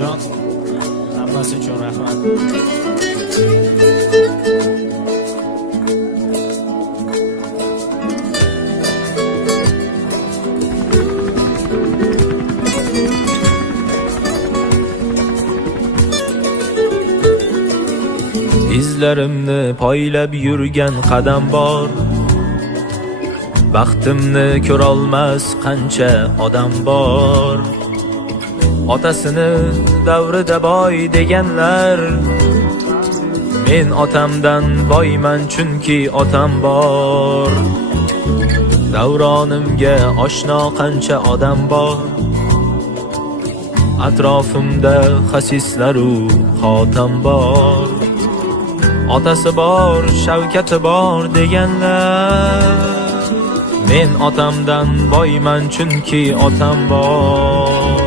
otajon. Hammasi uchun rahmat. İzlerimni poylab yurgan qadam bor. Baxtimni ko'rolmas qancha odam bor. Otasini davrida boy deganlar, men otamdan boyman chunki otam bor. Davronimga oshno qancha odam bor. Atrofimda xasislaru xotam bor. Otasi bor, shavkati bor deganlar, men otamdan boyman chunki otam bor.